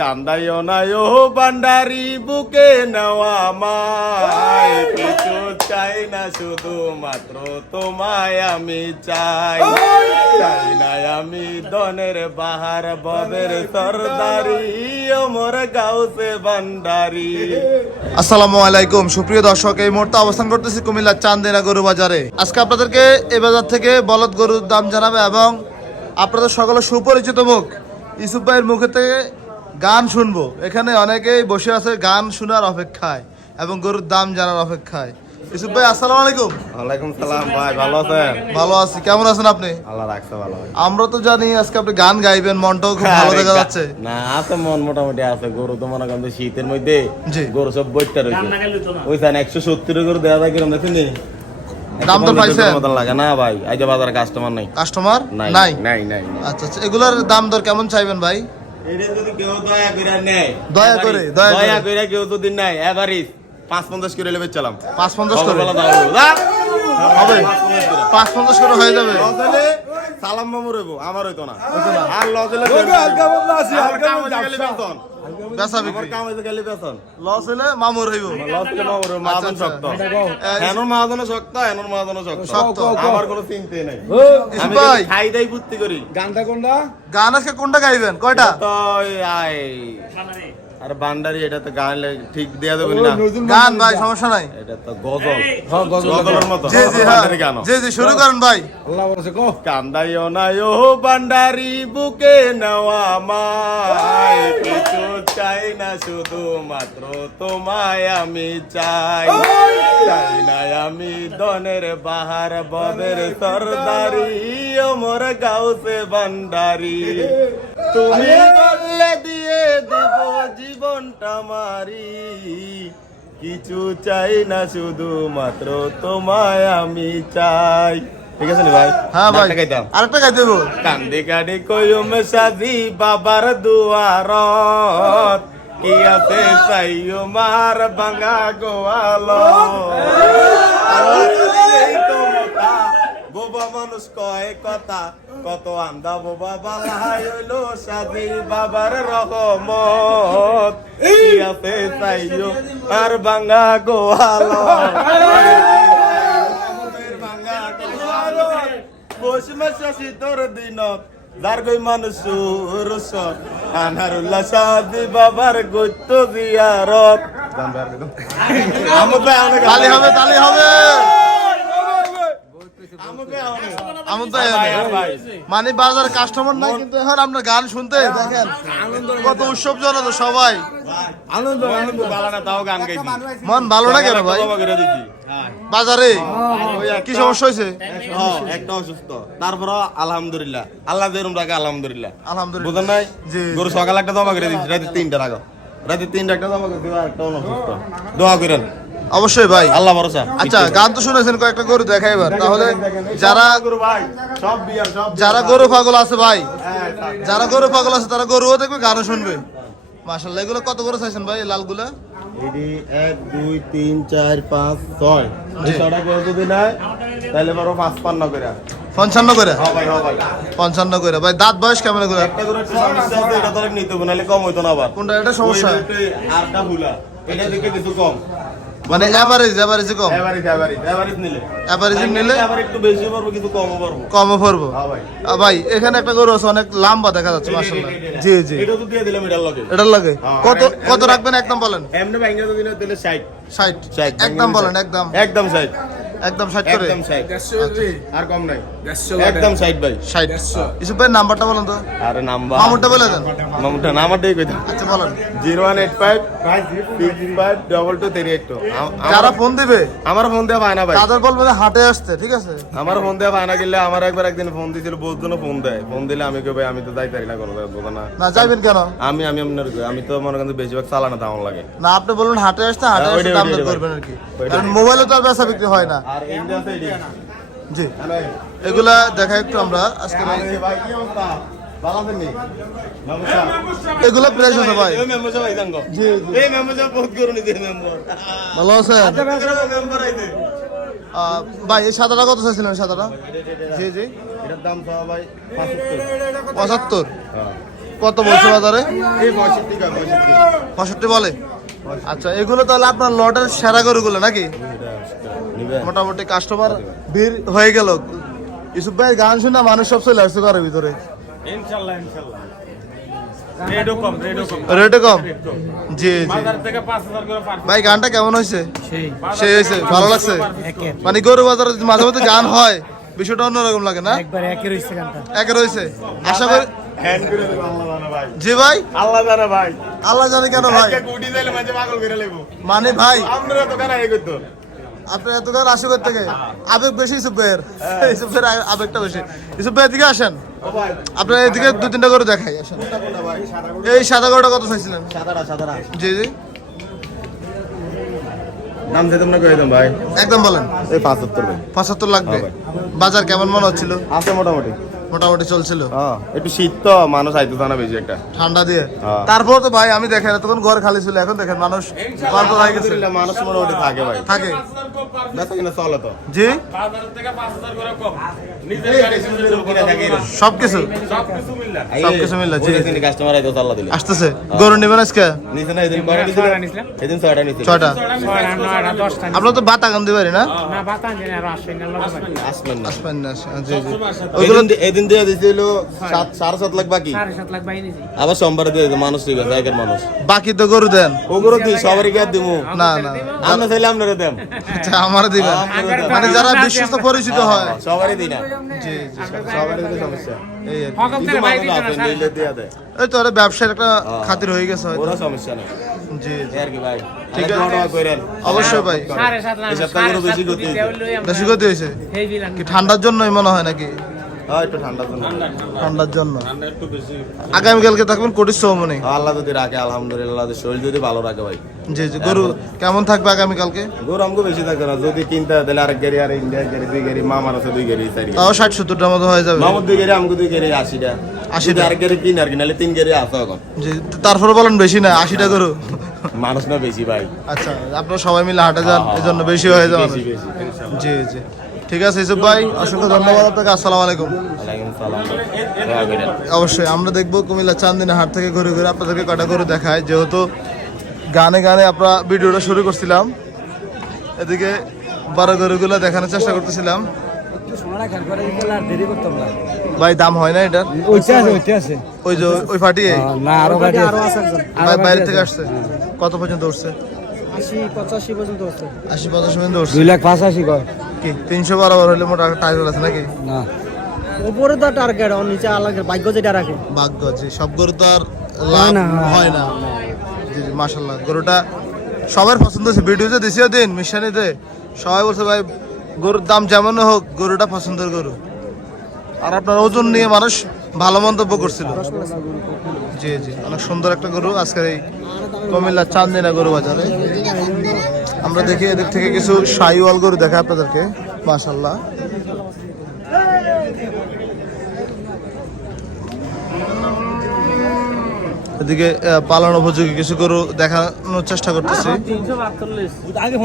কান্দাইও নাই, ও বান্ডারি বুকে নেওয়া মাই। কিছু চাই না শুধু মাত্র তোমায় আমি চাই। চাই না আমি দনের বাহার বদের সরদারি ওমর গাউসে বান্ডারি আসসালামু আলাইকুম, সুপ্রিয় দর্শক, এই মুহূর্তে অবস্থান করতেছি কুমিল্লা চান্দিনা গরু বাজারে। আজকে আপনাদেরকে এই বাজার থেকে বলদ গরুর দাম জানাবে এবং আপনাদের সকলের সুপরিচিত মুখ ইসুফ ভাইয়ের মুখে থেকে গান শুনব। এখানে অনেকেই বসে আছে গান শোনার অপেক্ষায় এবং গরুর দাম জানার অপেক্ষায়। ইসুফ ভাই আসসালামু আলাইকুম। ওয়ালাইকুম সালাম ভাই ভালো আছেন? ভালো আছি। কেমন আছেন আপনি? আল্লাহ রাখছে ভালো। আমরা তো জানি আজকে আপনি গান গাইবেন মনটাও খুব ভালো দেখা যাচ্ছে। না আছে মন মোটামুটি আছে। গরু তো মনে করেন শীতের মধ্যে গরু সব বইটা রয়েছে। ওই সান একশো সত্তর গরু দেওয়া যায় কিরম দেখুন দাম তো পাইছেন? মতন লাগে। না ভাই আজ বাজারে কাস্টমার নাই। কাস্টমার নাই নাই নাই। আচ্ছা আচ্ছা। এগুলোর দাম দর কেমন চাইবেন ভাই? দয়া করে দয়া করে, কেউ যদি নেয় এভারেজ পাঁচ পঞ্চাশ করে লেবে চালাম। পাঁচ পঞ্চাশ করে। হবে। পাঁচ পঞ্চাশ করে। হয়ে যাবে। সালাম মামু রইব আমার হইতো না। আর লস বেচা বিক্রি। কাম বেতন লস হলে মামুর হইব। লস হলে মামুর আচ্ছা, শক্ত। এনর মাহাজনও শক্ত এনর মাহাজনও শক্ত। আমার কোনো চিন্তাই নাই। ইসু ভাই। খাই দাই বুদ্ধি করি। গানটা কোনটা? গান আজকে কোনটা গাইবেন? কয়টা? তো ওই আই আর বান্ডারি এটা তো গান ঠিক দেয়া দেবে না। গান ভাই সমস্যা নাই। এটা তো গজল। হ্যাঁ, গজলের মতো। জি জি হ্যাঁ। জি জি শুরু করেন ভাই। আল্লাহ বলেছে কো। কান্দাইও না ও বান্ডারি বুকে নেওয়া মাই কিছু চাই না শুধু মাত্র তোমায় আমি চাই। চাই না আমি দনের বাহার বদের সরদারি। ওমর গাউসে বান্ডারি। তুমি বললে দিয়ে দেব জীবনটা মারি। কিছু চাই না শুধু মাত্র তোমায় আমি চাই। ঠিক আছে ভাই? হ্যাঁ ভাই। গাইতাম। আরেকটা গাই দেবো। কান্দি কাটি কয়ুম সাজি বাবার দুয়ার কি আছে চাইও মার ভাঙা গোয়াল বোবা মানুষ কয় কথা কত আন্দা বোবা বালাই হইল সাজি বাবার রহমত। আছে চাইও আর ভাঙা গোয়াল। বসমে শশী তোর দিনত যার গই মানুষ রস আনারুল্লাহ সাদি বাবার গৈত্য জিয়ারত। আমাকে অনেক তালি হবে তালি হবে আমাকে অনেক আমন তো ভাই, ভাই। মানে বাজার কাস্টমার নাই কিন্তু এখন আপনার গান শুনতে দেখেন। কত উৎসব জনতা সবাই। আনন্দ আনন্দ তাও গান গাইছি মন ভালো না কেন ভাই বাজারে? কি সমস্যা হয়েছে? হ্যাঁ, একটা অসুস্থ। তারপর আলহামদুলিল্লাহ। আল্লাহ দেরুম রাখে আলহামদুলিল্লাহ। আলহামদুলিল্লাহ। বুঝেন নাই। গরু সকালে একটা জমা করে দিচ্ছি রাতে তিনটার আগে রাতে তিনটা একটা জমা করে দিবা একটা অসুস্থ দোয়া করেন। অবশ্যই ভাই। আল্লাহ ভরসা। আচ্ছা গান তো শুনেছেন কয়েকটা গরু দেখাই এবার। তাহলে যারা গরু ভাই সব বিয়ার সব যারা গরু পাগল আছে ভাই যারা গরু পাগল আছে তারা গরুও দেখবে গানও শুনবে। মাশাল্লাহ এগুলো কত করে চাইছেন ভাই লালগুলা? এটি এক দুই তিন চার পাঁচ ছয়। এই ছটা গরু যদি নাই তাহলে বড় পাঁচ পান্ন করে। পঞ্চান্ন করে? হ্যাঁ ভাই হ্যাঁ ভাই। পঞ্চান্ন করে। ভাই দাঁত বয়স কেমন এগুলো? একটা গরু সমস্যা এটা তো নিতে নাহলে কম হইতো না আবার। কোনটা এটা সমস্যা? আটটা ভুলা এটা দিকে কিছু কম। মানে এভারেজ এভারেজ কম? এভারেজ এভারেজ নিলে। একটু বেশি পড়ব কিন্তু কমও পড়ব। কমও পড়ব? হ্যাঁ ভাই। এখানে একটা গরু আছে অনেক লম্বা দেখা যাচ্ছে মাশাআল্লাহ। জি জি। এটা তো দিয়ে দিলাম এটা লাগে। এটা লাগে? হ্যাঁ, কত কত রাখবেন? একদম বলেন। এমনি ব্যাংকে দিলে দিলে 60 60 একদম বলেন একদম। একদম 60 একদম 60 করে? একদম 60 আচ্ছা, আর কম নাই। একদম 60 ভাই। 60 ইসুফ ভাই নাম্বারটা বলেন তো। আরে নাম্বার। নাম্বারটা বলে দেন। নাম্বারটা নাম্বারটাই কই দাও আচ্ছা বলেন। 0185 যারা ফোন দিবে? আমার ফোন দেওয়া পায় না ভাই। তাদের বলবে হাটে আসতে ঠিক আছে? আমার ফোন দেওয়া পায় না গেলে আমার একবার একদিন ফোন দিয়েছিল বহুত জন ফোন দেয়। ফোন দিলে আমি কই ভাই আমি তো যাইতে পারি না কোনো জায়গায়, না। না যাইবেন কেন? আমি আমি আপনার আমি তো মনে করেন বেশিরভাগ চালানো দাম লাগে। না আপনি বলুন হাটে আসতে হাটে হ্যাঁ, আসতে দাম করবেন আর কি। কারণ মোবাইলে তো আর বেচা বিক্রি হয় না। আর ইন্ডিয়া জি। এগুলা দেখা একটু আমরা আজকে ভাই ভাই কি অবস্থা? এগুলা আছে ভাই। জি এই মেম্বার বহুত মেম্বার ভালো আছেন? মেম্বার আইতে। ভাই এই সাদাটা কত চাইছিলেন সাদাটা? জি জি। এটার দাম তো ভাই পঁচাত্তর। হ্যাঁ। কত বলছে বাজারে? পঁয়ষট্টি বলে? আচ্ছা এগুলো তাহলে আপনার লটের সেরা গরুগুলো নাকি? মোটামুটি কাস্টমার ভিড় হয়ে গেল। ইসুফ ভাই গান শুনে মানুষ সব চলে আসছে ঘরের ভিতরে। ইনশাল্লাহ রেডও কম রেডও কম। রেটে কম? জি জি। বাজার থেকে পাঁচ হাজার করে পার ভাই গানটা কেমন হয়েছে? সেই। সেই হয়েছে ভালো লাগছে? মানে গরু বাজারে মাঝে মধ্যে গান হয় বিষয়টা অন্যরকম লাগে না? একে রয়েছে আশা করি হ্যান্ড করে দেবো আল্লাহ জানে জি ভাই? আল্লাহ জানে ভাই। আল্লাহ জানে কেন ভাই? আজকে গুটি দিলে মাঝে পাগল করে লেবো। মানে ভাই আপনারা তো কেন এই করতো আপনি এত গান আসে থেকে? আবেগ বেশি ইসুফ ভাইয়ের। ইসুফ ভাইয়ের আবেগটা বেশি। ইসুফ ভাই এদিকে আসেন। আপনার এদিকে দু তিনটা করে দেখাই আসেন। এই সাদা গরুটা কত চাইছিলেন? জি জি। নাম ভাই। একদম বলেন। এই পাঁচাত্তর পঁচাত্তর লাগবে। হ্যাঁ বাজার কেমন মনে হচ্ছিল? আছে মোটামুটি। মোটামুটি চলছিল? হ্যাঁ একটু শীত তো মানুষ আইতে না বেশি একটা। ঠান্ডা দিয়ে? হ্যাঁ। তারপর তো ভাই আমি দেখেন তখন ঘর খালি ছিল এখন দেখেন মানুষ পারপর হয়ে গেছে। মানুষ মোটামুটি থাকে ভাই। থাকে। বেচা কিনা চলে তো। জি? সবকিছু? সবকিছু মিললে, জি। কাস্টমার আইতে চাল্লা দিলে আসতেছে। গরু নেবেন আজকে? নিছে না এদিন কয়টা নিছিল এদিন ছয়টা নিছিল ছয়টা? ছয়টা আপনার তো বাতা গান দিবারি না? না বাতান জানি আর আসবে না লগে না। আসবেন না জি জি। ওইগুলো এদিন দিয়ে দিছিল সাত সাড়ে সাত লাখ বাকি। লাখ আবার সোমবার দিয়ে মানুষ ঠিক আছে আগের মানুষ। বাকি তো গরু দেন। ওগুলো তুই সবারই কে দিমু? না না আমরা চাইলে আপনারা দেম। আচ্ছা আমার দিবেন। মানে যারা বিশ্বস্ত পরিচিত হয়। সবারই দিনা জি জি সবারই দিলে সমস্যা এই এই তো আরে ব্যবসার একটা খাতির হয়ে গেছে হয়তো। ওরা সমস্যা নেই। জি আর কি ভাই। ঠিক আছে। অবশ্যই ভাই। বেশি গতি হয়েছে। কি ঠান্ডার জন্যই মনে হয় নাকি? হ্যাঁ একটু ঠান্ডার জন্য। ঠান্ডার জন্য। আগামীকালকে থাকবেন কোটির সৌমনি আল্লাহ যদি রাখে আলহামদুলিল্লাহ শরীর যদি ভালো রাখে ভাই। জি জি গরু কেমন থাকবে আগামীকালকে? গরু আমাকে বেশি থাকবে না যদি কিনতে তাহলে আরেক গাড়ি আর ইন্ডিয়া গাড়ি দুই গাড়ি মামার আছে দুই গাড়ি চারি তাও ষাট সত্তরটার মতো হয়ে যাবে। মামার দুই গাড়ি আমাকে দুই গাড়ি আশিটা। আশিটা। আরেক গাড়ি কিন আর কি তিন গাড়ি আছে এখন। জি তারপরে বলেন বেশি না আশিটা গরু। মানুষ না বেশি ভাই। আচ্ছা আপনারা সবাই মিলে হাটে যান এই জন্য বেশি হয়ে যাবে। জি জি। ঠিক আছে ইসুফ ভাই অসংখ্য ধন্যবাদ আপনাকে আসসালামু আলাইকুম। করেন। অবশ্যই আমরা দেখব কুমিল্লা চান্দিনা হাট থেকে ঘুরে ঘুরে আপনাদেরকে কটা গরু দেখায়। যেহেতু গানে গানে আমরা ভিডিওটা শুরু করছিলাম এদিকে বারো গরুগুলো দেখানোর চেষ্টা করতেছিলাম। ভাই দাম হয় না এটার? ওই যে ওই ফাটিয়ে না আরও গাড়ি আরও আছে। একজন ভাই বাইরে থেকে আসছে। কত পর্যন্ত উঠছে? আশি পঁচাশি পর্যন্ত আছে আশি পঞ্চাশ পর্যন্ত উঠছে। দুই লাখ পঁচাশি কয়? কি তিনশো বরাবর হলে মোটা টাইটেল আছে নাকি? না। উপরে তো টার্গেট ওর নিচে আলাদা ভাগ্য যেটা রাখে। ভাগ্য জি সব গরু তো আর লাভ না, হয় না। জি জি মাশাল্লাহ গরুটা সবার পছন্দ হয়েছে। ভিডিওতে দিছিও দিন মিশানিতে। সবাই বলছে ভাই গরুর দাম যেমন হোক গরুটা পছন্দের গরু। আর আপনার ওজন নিয়ে মানুষ ভালো মন্তব্য করছিল। জি জি অনেক সুন্দর একটা গরু। আজকের এই কুমিল্লা চান্দিনা গরু বাজারে। আমরা দেখি এদের থেকে কিছু সাইওয়াল গরু দেখা আপনাদেরকে মাশাল্লাহ এদিকে পালন উপযোগী কিছু গরু দেখানোর চেষ্টা করতেছি। আগে